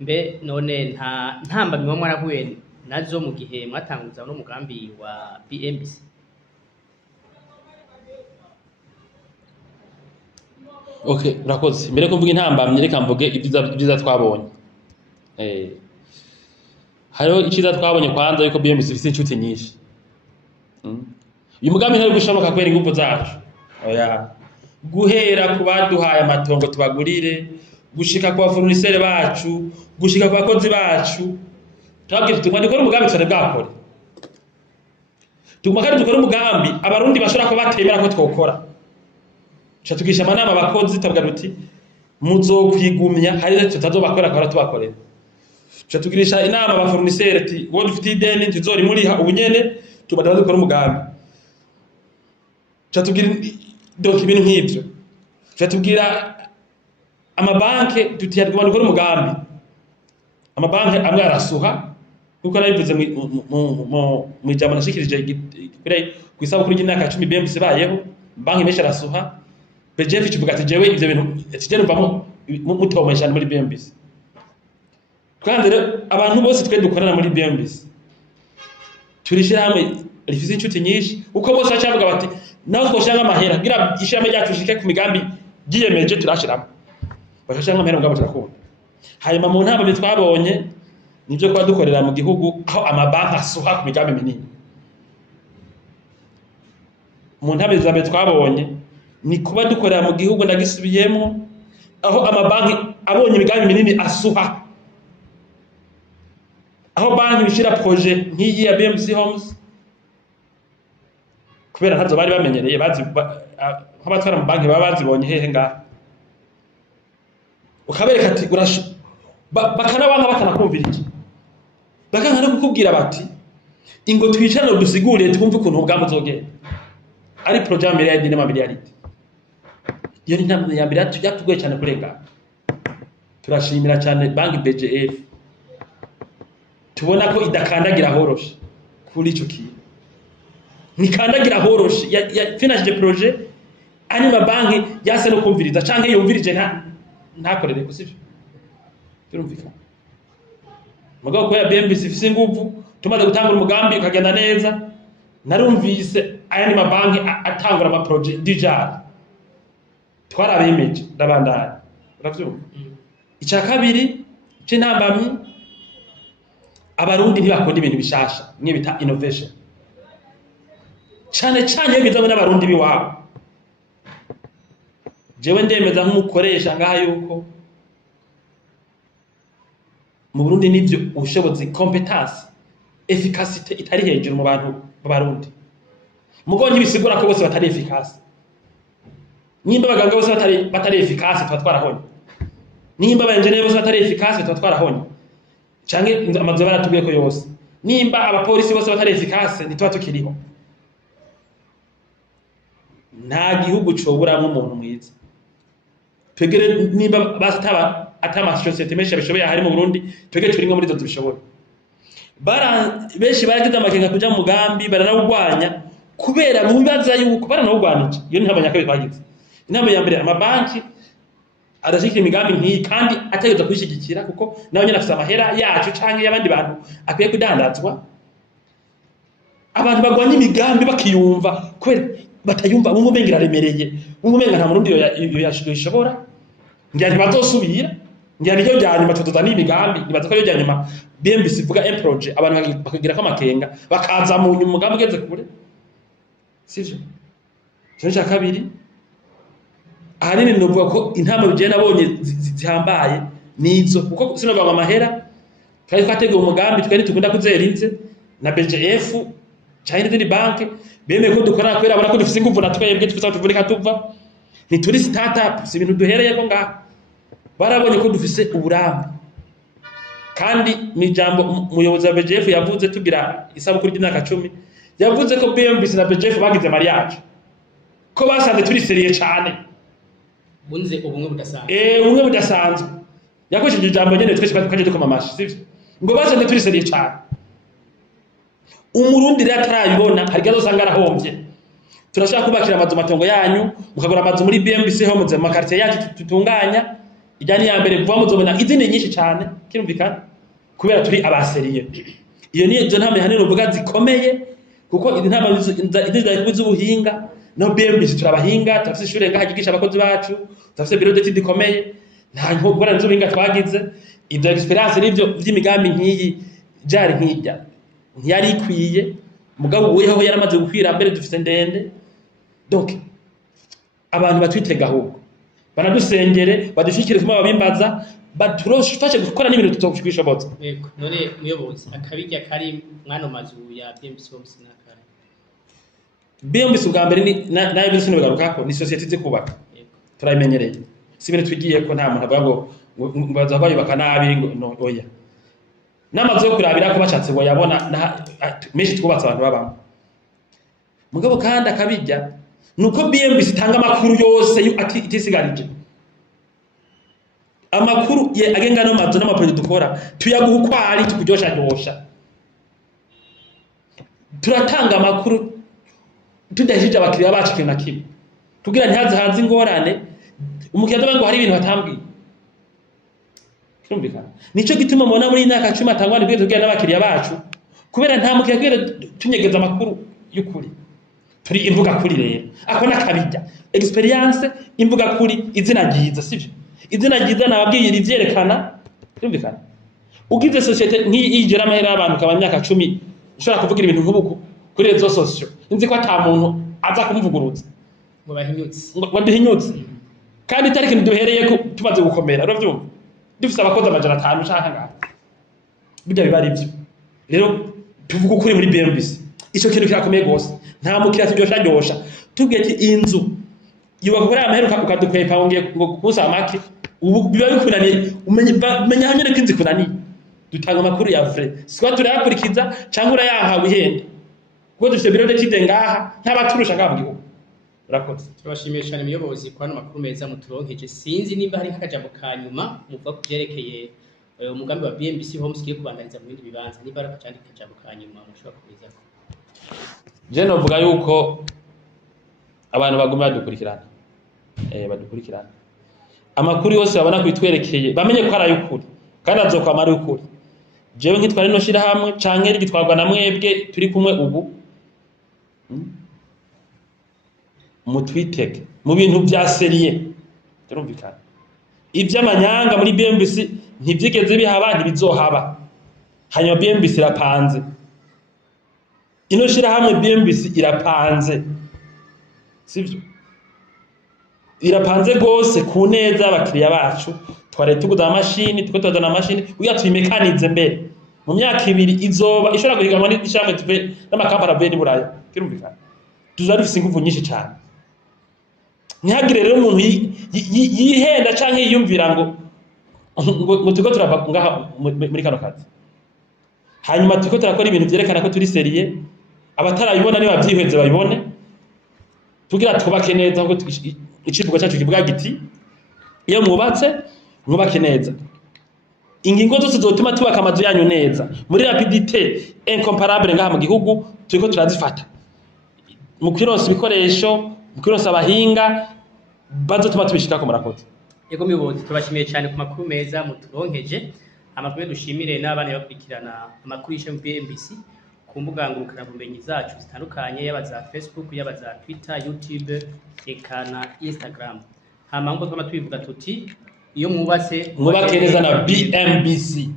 mbe none nta ntambamyi muba mwarahuye nazo mu gihe mwatanguza uno mugambi wa BMBC? Okay, urakoze. Mbere ko mvuga intambamye reka mvuge ibyiza twabonye. Hariho icyiza twabonye kwanza yuko BMBC ifite inshuti nyinshi. Uyu mugambi ntari gushoboka kwera ingufu zacu. Oya. Guhera ku baduhaye amatongo tubagurire, gushika kwa fournisseur bacu, gushika kwa bakozi bacu. Twabwiye tuti dukora umugambi cyane bwakore. Tuguma kandi dukora umugambi abarundi bashobora ko batemera ko twokora. Cha tugisha amanama abakozi tabwa ruti muzokwigumya hari icyo tutazobakora akora tubakorera. Cha tugirisha inama aba fournisseur ati wowe dufite ideni tuzori muri ubunyene tubadaza dukora umugambi. Cha tugira donc ibintu nk'ibyo. Cha tugira amabanke tutiyarwa dukora umugambi. Amabanke amwe arasuha kuko nabivuze mu ijambo nashikirije ku isabukuru y'imyaka 10 BMBC bayeho banki menshi arasuha. BGF kivuga ati jewe ivyo bintu kigere mvamo mutomesha muri BMBC. Kandi abantu bose twe dukorana muri BMBC turishira hamwe rifise inshuti nyinshi uko bose bacavuga bati naho twoshanga amahera gira ishame ryacu shike ku migambi giyemeje turashiramo bashashanga amahera ngabo turakunda. Hanyuma mu ntamba bitwabonye nivyo kwa dukorera mu gihugu aho amabanki asuha ku migambi minini. Mu ntamba zabe twabonye ni kuba dukorera mu gihugu ndagisubiyemo aho amabanki abonye imigambi minini asuha, aho banki bishira projet nk'iyi ya BMC Homes kubera ntazo bari bamenyereye bazi nk'abatwara mu banki baba bazibonye hehe ngaha ukabereka ati bakana banga batanakumvira iki bakanga no kukubwira bati ingo twicarane dusigure twumve ukuntu ubwambo zogenda ari projet miliyari n'amamiliyaridi. Iyo ni ntabwo ya mbere yatugoye cyane kurenga. Turashimira cyane banki BGF. Tubona ko idakandagira horoshe kuri ico kintu. Nikandagira horoshe ya finance projet ani mabanki yase no kumviriza canke yumvirije ntakorere kusivyo. Turumvika. Mugabo ko ya BMBC ifise ingufu tumaze gutangura umugambi ukagenda neza narumvise aya ni mabanki atangura ama projet dijara. Twarabemeje ndabandana uravyumva. Icya kabiri c'intambamyi abarundi ntibakunda ibintu bishasha mwe bita innovation cyane cyane bizamo n'abarundi biwabo. Jewe ndemeza nk'umukoresha ngaha yuko mu Burundi nivyo ubushobozi competence efficacité itari hejuru mu bantu b'abarundi. Mugo ntibisigura ko bose batari efficace. Nimba abaganga bose batari efficace twatwarahonye. Nimba abenjeneye bose batari efficace twatwarahonye. Canke amazu baratubwiye ko yose. Nimba abapolisi bose batari efficace ntitwa tukiriho. Nta gihugu coburamo umuntu mwiza. Twegere nimba basitaba atama societe mesha bishoboye hari mu Burundi twege turinga muri zo tubishoboye. Benshi baragize amakenga kuja mu mugambi baranawugwanya kubera mu bibaza yuko baranawugwanije. Iyo ni ntabanya kabiri bagize. Inama ya mbere amabanki arashikira imigambi nk'iyi kandi ategeza kwishigikira kuko nawe nyine afite amahera yacu canke y'abandi bantu akwiye kudandazwa. Abantu bagwanya imigambi bakiyumva kwera batayumva mu mumengira remereye mu mumenga nta murundi yashobora ngiye bazosubira ngiye ryo ryanyuma tutuzana imigambi nibaza ko ryo ryanyuma BMBC ivuga un projet abantu bakagira ko amakenga bakaza mu mugambi ugeze kure sivyo. Cyo kabiri ahanini novuga ko intama bije nabonye zihambaye nizo kuko sinabanga amahera twari twateguye umugambi twari tukunda kuzerinze na BGF cyane n'indi banki bemeye ko dukora kwera abona ko dufise ingufu na twebwe tufisa tuvunika tuva ntituri startup si ibintu duhereye ko ngaha barabonye ko dufise uburambe kandi ni jambo umuyobozi wa BGF yavuze tugira isabukuru y'imyaka 10 yavuze ko BMBC na BGF bagize mariage ko basanze turi seriye cyane bunze ubumwe budasanzwe. Ubumwe budasanzwe. Yakoresheje ijambo nyene twese twaje dukoma amashi, sivyo? Ngo basanze turi seriye cyane. Umurundi rero atarayibona hari gazo sanga arahombye. Turashaka kubakira amazu matongo yanyu, mukagura amazu muri BMBC Homes mu quartier yacu tutunganya ijya ni ya mbere vuba muzobona izindi nyinshi cyane kirumvikana kubera turi abaseriye iyo ni izo ntambwe hanini uvuga zikomeye kuko intambwe z'ubuhinga no BMBC turabahinga turafite ishure ngaha gigisha abakozi bacu turafite biro d'études ikomeye nta ngorane z'ubuhinga twagize ibyo experience n'ibyo by'imigambi nk'iyi jari nk'ijya ntiyari ikwiye mugabo weho yaramaze gukwira mbere dufite ndende donc abantu batwitega ahubwo banadusengere badushikire kuma babimbaza baturofashe gukora n'ibintu tutokwishoboza yego none muyobozi akabijya kari mwano mazu ya BMBC Homes nakara BMBC ubwa mbere ni nayo bisi no bigarukako ni society zi kubaka turayimenyereye si ibintu twigiye ko nta muntu avuga ngo baza bayubaka nabi ngo oya n'amazu yo kurabira ko bashatse ngo yabona menshi twubatse abantu babamo mugabo kandi akabijya nuko BMBC itanga amakuru yose itisigarije amakuru ye agenga no mazu n'amaprojet dukora tuyaguha uko ari tukujosha turatanga amakuru tudashije abakiriya bacu ikintu na kimwe kugira ntihaze hanze ingorane umukiriya ndavuga ngo hari ibintu batambwiye kirumvikana nico gituma mubona muri imyaka 10 atangwa ni kwitubwira n'abakiriya bacu kubera nta mukiriya kwira tunyegeza amakuru y'ukuri turi imvuga kuri rero ako nakabijya experience imvuga kuri izina ryiza sivyo izina ryiza nababwiye rivyerekana kirumvikana ugize societe nk'iyigera amahera y'abantu kaba myaka 10 ushobora kuvugira ibintu nk'ubuku kuri rezo sosio nzi ko ata muntu aza kumuvugurutsa ngo duhinyutse kandi itari kintu duhereye ko tumaze gukomera uravyumva dufise abakozi 500 ushaka ngaho bijya biba ari byo rero tuvuga ukuri muri BMBC ico kintu kirakomeye gose nta mukiriya turyosha tubwiye ati inzu yuba gukora amaheruka ukadukwepa wongeye ngo kusa amaki ubu biba bikunaniye umenya hanyene ko inzi kunaniye dutanga amakuru ya vrai siko turayakurikiza cyangwa urayahawe ihende kuko dufite biro d'études ngaha nk'abaturusha ngaha mu gihugu urakoze turabashimiye cyane muyobozi kwa no makuru meza muturonkeje sinzi nimba hari nk'akajambo ka nyuma muvuga ku byerekeye umugambi wa BMBC Homes kiye kubandaniza mu bindi bibanza nimba ari akajambo ka nyuma mushobora kubiza ko je novuga yuko abantu baguma badukurikirana badukurikirana amakuru yose babona kwitwerekeye bamenye ko ari ay'ukuri kandi azokwamara y'ukuri jewe nkitwara no shira hamwe canke rigitwarwa na mwebwe turi kumwe ubu mutwitege mu bintu bya serie turumvikana ivy'amanyanga muri BMBC ntivyigeze bihaba ntibizohaba hanyuma BMBC irapanze ino shira hamwe BMBC irapanze sivyo irapanze gose ku neza abakiriya bacu tware tuguza amashini tukotozana amashini uya tuyimekanize mbere mu myaka 2 izoba ishobora guhiganwa n'ishamwe tuve n'amakampara avuye Buraya kirumvikana tuzari dufise ingufu nyinshi cyane ntihagire rero umuntu yihenda canke yiyumvira ngo tuko turava ngaha muri kano kazi hanyuma tuko turakora ibintu byerekana ko turi serie abatarabibona ni bavyihweze babibone tugira twubake neza ngo icivugo cyacu kivuga giti iyo mwubake neza ingingo zose zotuma tubaka amazu yanyu neza muri rapidité incomparable ngaha mu gihugu turiko turazifata mu kwironsa ibikoresho mu kwironsa abahinga bazotuma tubishikako murakoze yego muyobozi tubashimiye cyane ku makuru meza muturonkeje amakuru dushimire n'abana bakurikirana amakuru y'ishe mu BMBC ku mbuga ngurukana bumenyi zacu zitandukanye yaba za Facebook yaba za Twitter YouTube eka na Instagram hama ngo twama twivuga tuti iyo mwubake neza na BMBC